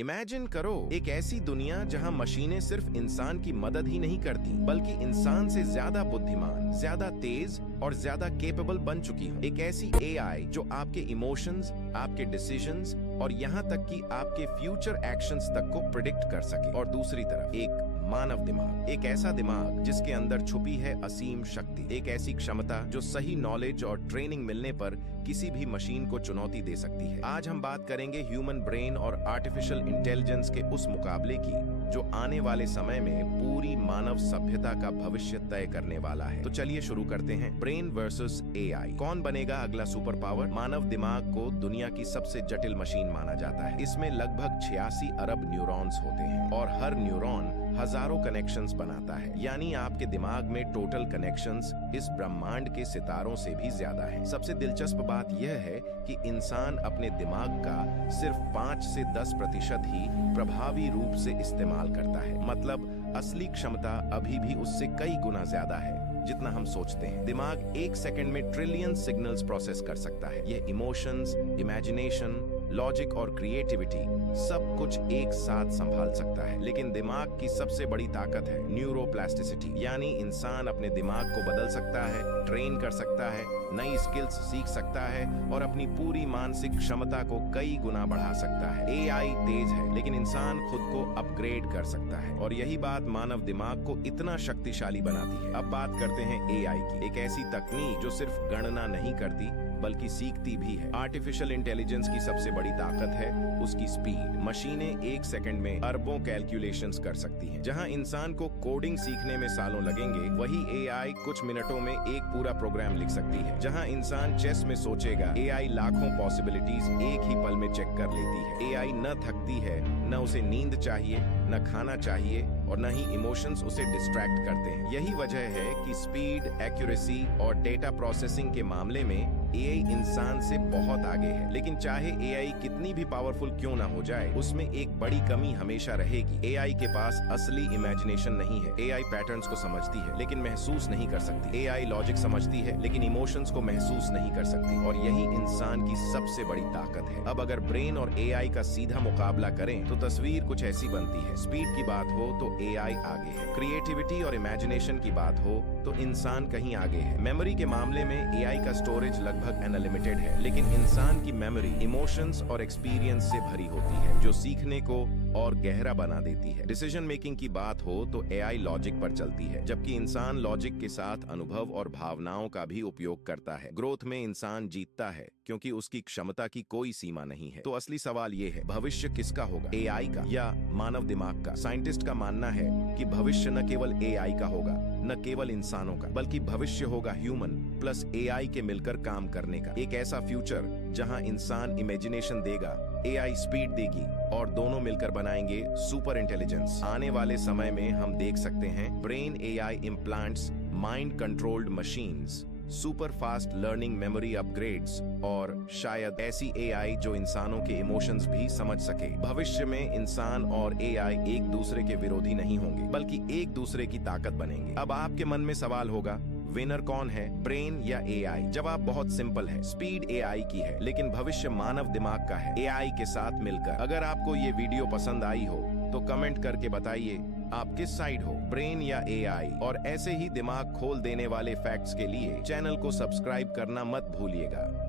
Imagine करो एक ऐसी दुनिया जहां मशीनें सिर्फ इंसान की मदद ही नहीं करती बल्कि इंसान से ज्यादा बुद्धिमान, ज्यादा तेज और ज्यादा केपेबल बन चुकी हो। एक ऐसी एआई जो आपके इमोशंस, आपके डिसीजंस और यहाँ तक कि आपके फ्यूचर एक्शंस तक को प्रिडिक्ट कर सके। और दूसरी तरफ एक मानव दिमाग, एक ऐसा दिमाग जिसके अंदर छुपी है असीम शक्ति, एक ऐसी क्षमता जो सही नॉलेज और ट्रेनिंग मिलने पर किसी भी मशीन को चुनौती दे सकती है। आज हम बात करेंगे ह्यूमन ब्रेन और आर्टिफिशियल इंटेलिजेंस के उस मुकाबले की जो आने वाले समय में पूरी मानव सभ्यता का भविष्य तय करने वाला है। तो चलिए शुरू करते हैं। ब्रेन वर्सेस एआई, कौन बनेगा अगला सुपर पावर? मानव दिमाग को दुनिया की सबसे जटिल मशीन माना जाता है। इसमें लगभग 86 अरब न्यूरॉन्स होते हैं और हर न्यूरॉन हजारों कनेक्शंस बनाता है। यानी आपके दिमाग में टोटल कनेक्शंस इस ब्रह्मांड के सितारों से भी ज्यादा है। सबसे दिलचस्प बात यह है कि इंसान अपने दिमाग का सिर्फ 5 से 10% ही प्रभावी रूप से इस्तेमाल करता है। मतलब असली क्षमता अभी भी उससे कई गुना ज्यादा है जितना हम सोचते हैं। दिमाग 1 सेकंड में ट्रिलियन सिग्नल्स प्रोसेस कर सकता है। यह इमोशंस, इमेजिनेशन, लॉजिक और क्रिएटिविटी सब कुछ एक साथ संभाल सकता है। लेकिन दिमाग की सबसे बड़ी ताकत है न्यूरोप्लास्टिसिटी, यानी इंसान अपने दिमाग को बदल सकता है, ट्रेन कर सकता है, नई स्किल्स सीख सकता है और अपनी पूरी मानसिक क्षमता को कई गुना बढ़ा सकता है। एआई तेज है लेकिन इंसान खुद को अपग्रेड कर सकता है और यही बात मानव दिमाग को इतना शक्तिशाली बनाती है। अब बात करते हैं एआई की, एक ऐसी तकनीक जो सिर्फ गणना नहीं करती बल्कि सीखती भी है। आर्टिफिशियल इंटेलिजेंस की सबसे बड़ी ताकत है उसकी स्पीड। मशीनें 1 सेकंड में अरबों कैलकुलेशंस कर सकती हैं। जहां इंसान को कोडिंग सीखने में सालों लगेंगे, वही एआई कुछ मिनटों में एक पूरा प्रोग्राम लिख सकती है। जहां इंसान चेस में सोचेगा, एआई लाखों पॉसिबिलिटीज एक ही पल में चेक कर लेती है। एआई न थकती है, न उसे नींद चाहिए, न खाना चाहिए और न ही इमोशंस उसे डिस्ट्रैक्ट करते हैं। यही वजह है कि स्पीड, एक्यूरेसी और डेटा प्रोसेसिंग के मामले में एआई इंसान से बहुत आगे है। लेकिन चाहे एआई कितनी भी पावरफुल क्यों ना हो जाए, उसमें एक बड़ी कमी हमेशा रहेगी। एआई के पास असली इमेजिनेशन नहीं है। एआई पैटर्न्स को समझती है लेकिन महसूस नहीं कर सकती। एआई लॉजिक समझती है लेकिन इमोशंस को महसूस नहीं कर सकती और यही इंसान की सबसे बड़ी ताकत है। अब अगर ब्रेन और एआई का सीधा मुकाबला करें तो तस्वीर कुछ ऐसी बनती है। स्पीड की बात हो तो एआई आगे है, क्रिएटिविटी और इमेजिनेशन की बात हो तो इंसान कहीं आगे है। मेमोरी के मामले में एआई का स्टोरेज लगभग अनलिमिटेड है लेकिन इंसान की मेमोरी इमोशंस और एक्सपीरियंस से भरी होती है जो सीखने को और गहरा बना देती है। डिसीजन मेकिंग की बात हो तो एआई लॉजिक पर चलती है जबकि इंसान लॉजिक के साथ अनुभव और भावनाओं का भी उपयोग करता है। ग्रोथ में इंसान जीतता है क्योंकि उसकी क्षमता की कोई सीमा नहीं है। तो असली सवाल ये है, भविष्य किसका होगा, एआई का या मानव दिमाग का? साइंटिस्ट का मानना है कि भविष्य न केवल एआई का होगा, न केवल इंसानों का, बल्कि भविष्य होगा ह्यूमन प्लस एआई के मिलकर काम करने का। एक ऐसा फ्यूचर जहां इंसान इमेजिनेशन देगा, एआई स्पीड देगी और दोनों मिलकर बनाएंगे सुपर इंटेलिजेंस। आने वाले समय में हम देख सकते हैं brain AI implants, mind controlled machines, super fast learning memory upgrades और शायद ऐसी एआई जो इंसानों के इमोशंस भी समझ सके। भविष्य में इंसान और एआई एक दूसरे के विरोधी नहीं होंगे बल्कि एक दूसरे की ताकत बनेंगे। अब आपके मन में सवाल होगा, विनर कौन है, ब्रेन या एआई? जवाब बहुत सिंपल है, स्पीड एआई की है लेकिन भविष्य मानव दिमाग का है, एआई के साथ मिलकर। अगर आपको ये वीडियो पसंद आई हो तो कमेंट करके बताइए आप किस साइड हो, ब्रेन या एआई? और ऐसे ही दिमाग खोल देने वाले फैक्ट्स के लिए चैनल को सब्सक्राइब करना मत भूलिएगा।